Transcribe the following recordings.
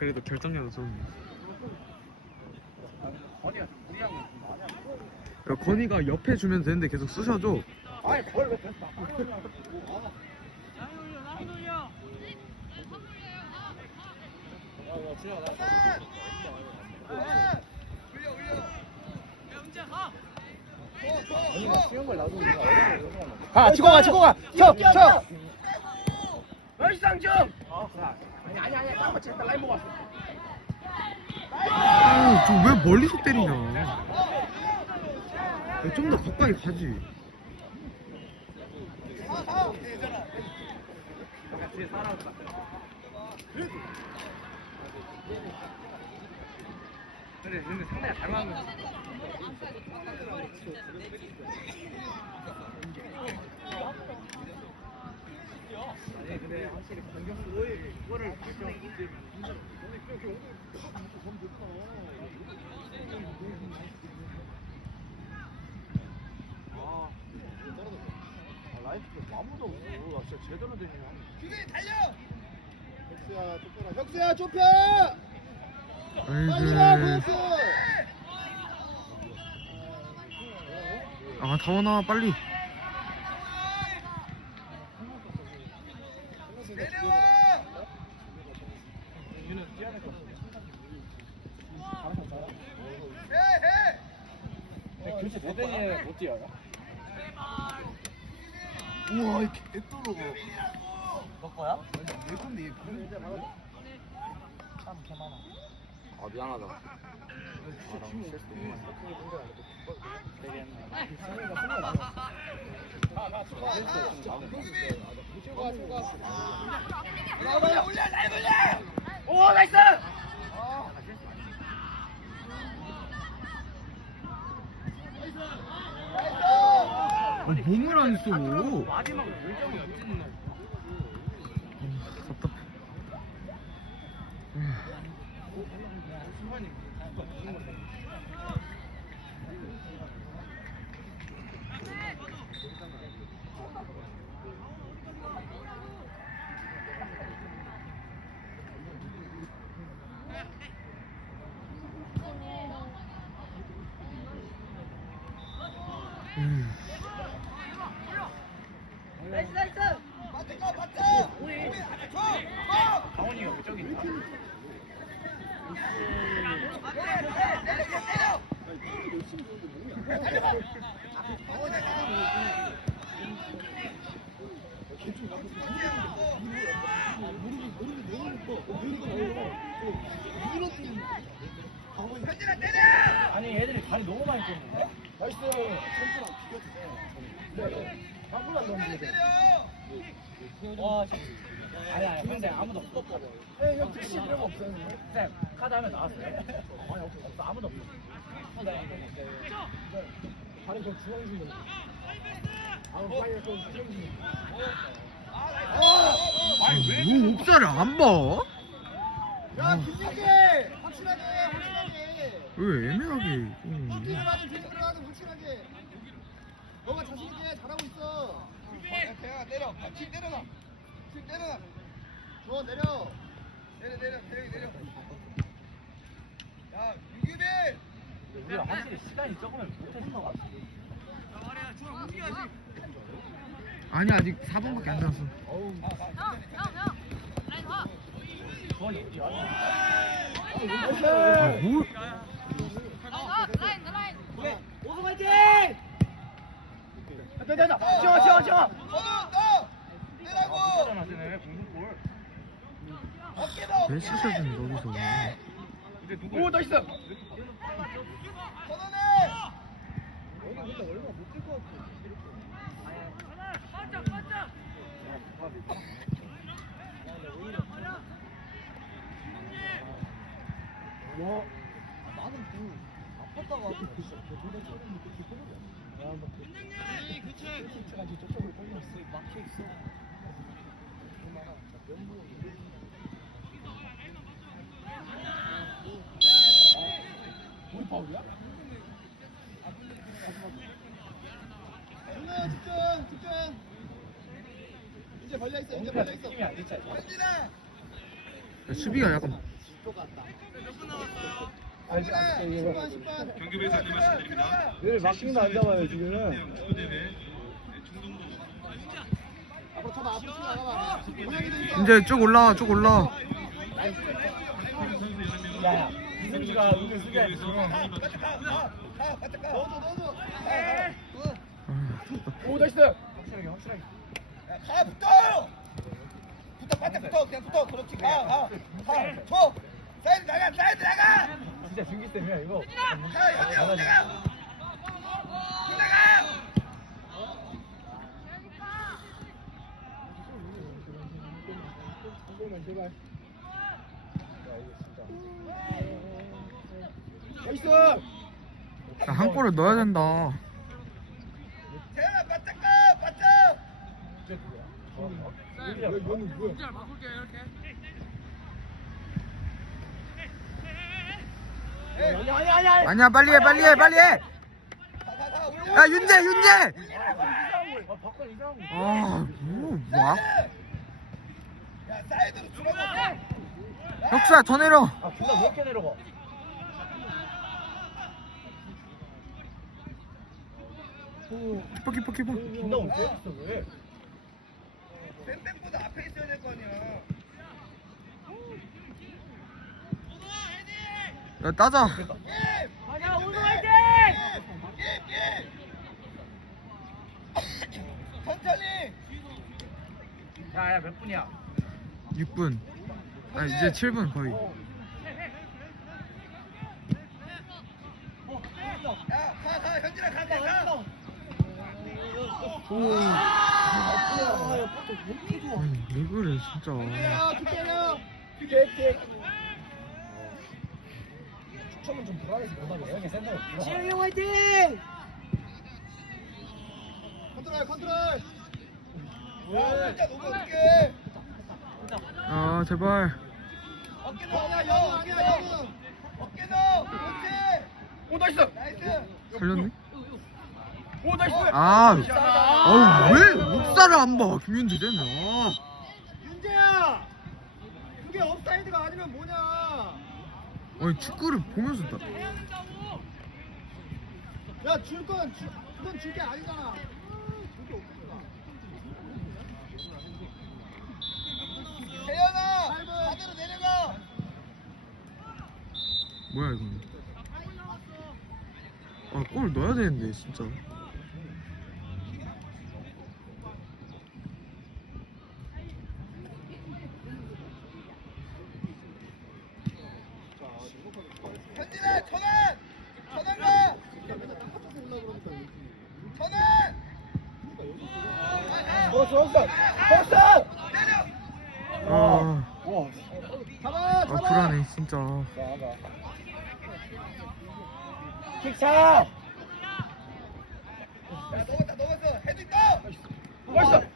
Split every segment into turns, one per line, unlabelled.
그래도 결정력은 좋은데. 야, 건이가 옆에 주면 되는데 계속 쑤셔줘.
아니 벌왜 됐다 가, 치고 가, 치고 가. 쳐, 쳐. 열상점. 아니 아니. 한번 쳤다 라인 먹었어.
아, 좀왜 멀리서 때리냐. 좀 더 가까이 가지.
근데 근데 상대가 잘하는 거. 아니 근데 확실히 공격수 이거를 결정. 아, 라이트 아무도 없어. 나 진짜 제대로 되냐. 혁수야 좁혀라. 혁수야 좁혀. 빨리 가
아이고.
고혁수.
아, 다원아, 빨리.
얘는 뛰어야 될것 같아. 근데 교체 대대니 못 뛰어요. 우와 이렇게 개떨어. 너 거야? 내 건데 얘 그래. 참 개많아.
아 미안하다.
오 나이스!
아, 몸을 안 써.
마지막에 열정을 못 짓는 날.
답답해. 음.
강원이가 왜 저기 있나? 아니 얘들이 다리 너무 많이 떴는데? 나이스 선수랑 비교도 방구만 넣으면 돼 와, 씨. 아니 아니 근데 아무도 없었거든 네, 형 없어요 쌤 카드 하면 나왔어요 아니 없어 없어 아무도 없어 어, 네. 다른 그 중앙진으로 아무 파이어 그 중앙진 아니
왜왜 옥살을 안 봐?
야, 김진기! 확실하게, 확실하게.
왜 애매하게.
뒤로
음.
가든 뒤로 들어가든 확실하게. 너가 자신 있게 잘하고 있어. 야, 대야 내려. 아, 킥 내려놔. 킥 내려놔. 줘 내려. 내려 내려 내려. 야, 유기비. 우리가 확실히 시간이 적으면 못해준 것 같아.
아니, 아직 4분밖에 안 남았어.
어우. 주원이 어디 왔어?
아, 뭘?
오승 화이팅! 됐다 됐다 지워 지워 지워
왜 씻어주는 거기서.
오 나이스 와, 나는 그 아팠다가 그 진짜 도대 처음 그렇게 소리야. 야, 뭐 그. 교체. 가 지금 저쪽으로 걸렸어. 막혀 있어. 얼마나 면부. 우리 파울이야? 준호야 집중 집중. 이제 벌려 있어 이제 벌려 있어. 힘이 안 됐잖아.
수비가 약간
경기부에서 안내 말씀드립니다.
늘 막힌도 안 잡아요 지금
축구대회
이제 쭉 올라와 쭉 올라와
야야 이승주가 은근 쓰게 해 지금 오 나이스. 확실하게 확실하게.
가 붙어! 붙어 바짝 붙어. 그냥 붙어. 그렇지 가가가줘 사이드 나가 사이드 나가!
진짜 준기쌤이야 이거.
가 현재 혼자 가! 혼자 가
제발 나이스
야, 한 골을 넣어야 된다
재현아 바짝 가 바짝
이거는 뭐야 아니 아니 아니 아니
아니야 빨리 해 빨리 해 빨리 해 야
가가가 올려
윤재 윤재 아아 뭐, 뭐야
야 사이드로 주라고
혁수야 더 내려.
아 존나 왜 이렇게 내려가?
키퍼 키퍼 키퍼
존나 올때 있어 왜?
센백보다 앞에 있어야 될 거 아니야.
야 따자.
아니야 오늘 화이팅
천천히!
야야 몇 분이야?
6분 아 이제 7분 거의.
야가가 현진아 가가
아니 왜 그래 진짜.
추첨은 좀 불안해서 못 하게 여기 센터에
컨트롤 컨트롤. 와 진짜 너무 어떡해
아 제발.
어깨 넣어 야 어깨 넣어 어깨 넣어 그렇지.
오 나이스.
나이스.
살렸네?
오 나이스.
아. 어우 왜 옥사를 안봐? 김윤재 되면 아.
윤재야! 그게 업사이드가 아니면 뭐냐?
아니 축구를 보면서 나
야줄건 그건 줄 게 아니잖아 반대로 내려가
뭐야 이건 아골 넣어야 되는데 진짜.
전환 가 전환
좋았어 좋았어 좋았어
아,
와
잡아
아 불안해 진짜.
킥차!
야 넘었다 넘었어 헤딩 떠
나이스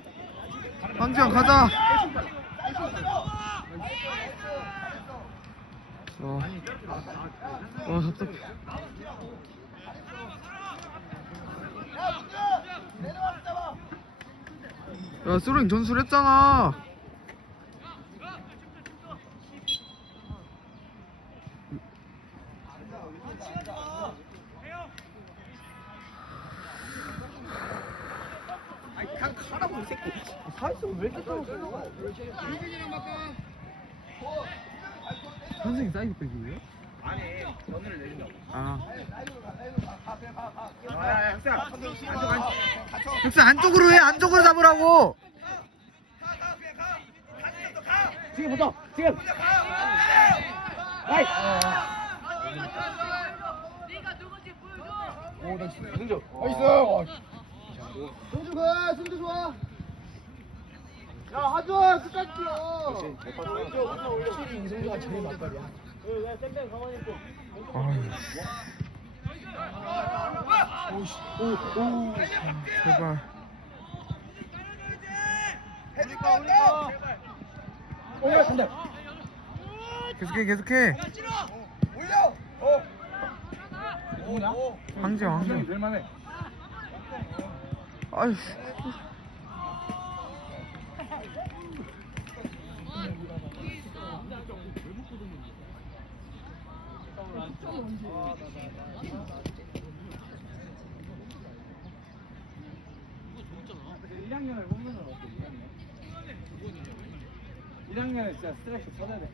황지영 가자. 어, 어 답답해.
야
수령 전술했잖아
그냥 가라고 이 새끼 사이즈 왜 이렇게 떨어져
선생님 사이드 백이에요?
아니 전을 내린다고
아 혁수 안쪽으로 해 안쪽으로 잡으라고.
지금 붙어 지금 나이스. 오 나이스 승주 나이스.
승주 가 승주 좋아. 야 하준 끝까지 뛰어.
확실히 이승주가 제일 맞발이야
아 유 제발
떠 떠!
오야 근데
계속해 계속해
올려 어
누구냐?
황지영
이승이
황지영
될만해
아유
1학년을 보면은 어때? 1학년. 1학년은 진짜 스트라이크 쳐야 돼.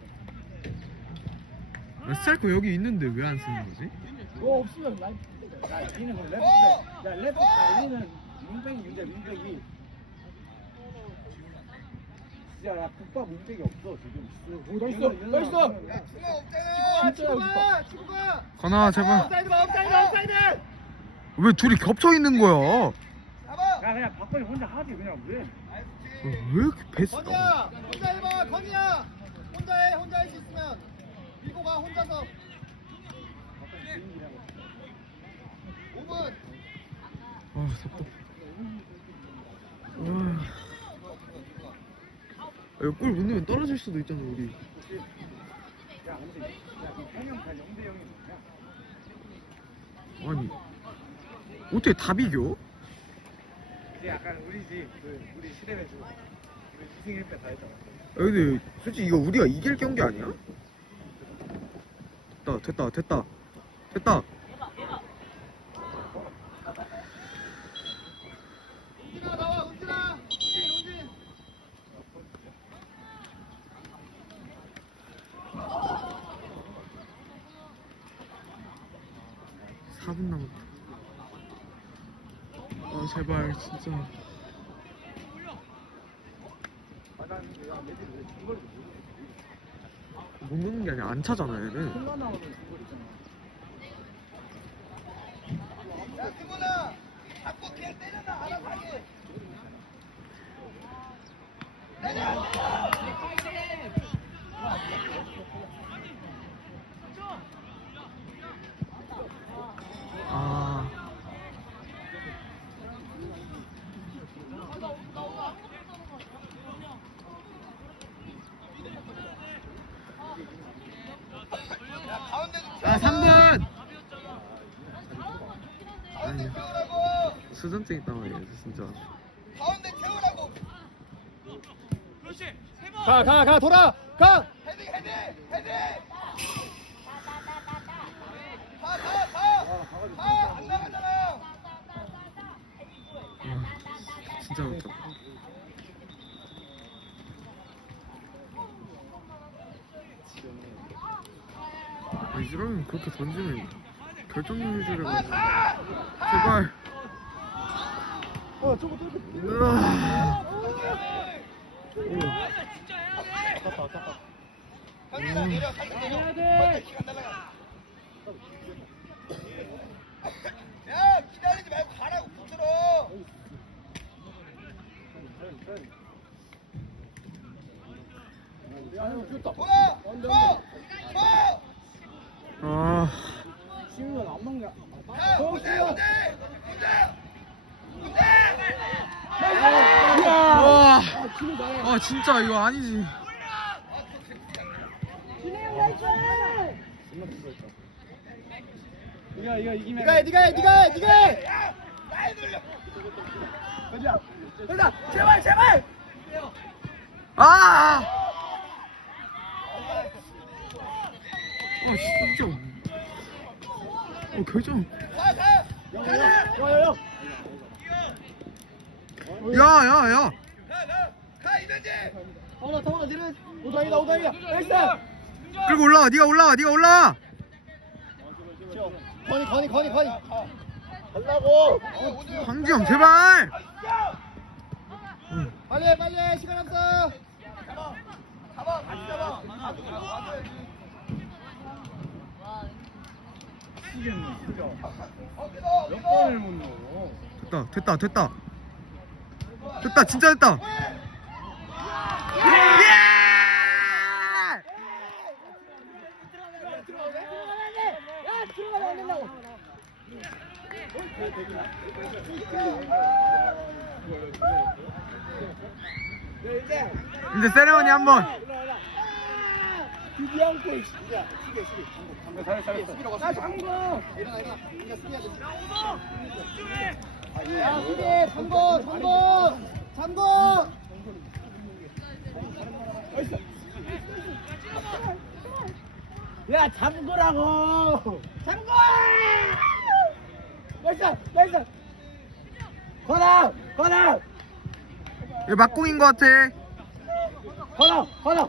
셀코 여기 있는데 왜 안 쓰는 거지?
그거 없으면 나. 그럼 레프트.
어!
야, 레프트. 야, 니는 윙백이 윤재 윙백이. 진짜 야, 국밥 윙백이 없어 지금. 오, 나이스, 나이스.
야 중앙 없잖아
진짜
친구가 친구가
건아 제발
업사이드 봐 업사이드 업사이드
왜 둘이 겹쳐 있는 거야?
야, 그냥 박건이 혼자 하지 그냥 왜?
어, 왜 이렇게 패스?
건이야 혼자 해봐 건이야 혼자 해 혼자 할 수 있으면 밀고 가 혼자서 5분
아 답답. 와. 아, 이거 골못 넣으면 떨어질 수도 있잖아 우리.
야, 근데 야, 그 형형 다 0대 0이 뭐냐?
아니 어떻게 다 비겨?
이게 약간. 그 우리 시대매주. 우리 2승 1패 다 했잖아.
야, 근데 솔직히 이거 우리가 이길 경기 아니야? 됐다 됐다 됐다 됐다.
은진아 나와 은진아 은진 은진
4분 남았다. 아 제발 진짜.
아,
못 넣는 게 아니라 안 차잖아 얘는.
홈런 나오는 중거리 있잖아.
야 승훈아 자꾸 그냥 때려놔 알아서 하게
아.
야 가운데 좀
아 3분.
가운데
아니야. 수전증 있단 말이야 진짜.
가운데 태우라고
가, 가, 가, 돌아, 가.
헤딩 헤딩 헤딩 가가가가안 나가잖아
아, 진짜 어렵다. 아, 이러면 그렇게 던지면 유지를 가. 제발.
어, 저거 야
기다리지 말고 가라고 붙들어
좋다.
돌아 쳐! 쳐!
아,
쉬우면 안 먹냐?
야
어,
문제
쉬워.
문제 문제 문제
와,
아, 지금 나야.
아 진짜 이거 아니지.
네가 이거 이기면.
네가 해 네가 해 네가 해 네가 해
가자.
가자 제발 제발
아, 아 진짜. 어 결정.
야, 야, 야, 야.
야, 야,
타오나, 타오나, 내려. 오다이다, 오다이다. 나이스.
끌고 올라와. 네가 올라와. 네가 올라와.
건이, 건이, 건이, 건이.
가려고
황지영 제발. 응.
빨리, 해, 빨리. 해. 시간 없어.
잡아 잡아 같이 잡아
미치겠네, 몇 번을 못 넣어.
됐다, 됐다, 됐다. 됐다, 진짜 됐다. 이제 세레머니 한 번.
비비앙 골 진짜. 시계, 시계. 장군, 잘했어.
일어나 일어나 이제 수비해야 돼
야, 잠그라고 잠궈 나이스 나이스. 건아 건아
이거 막공인 것 같아.
건아 건아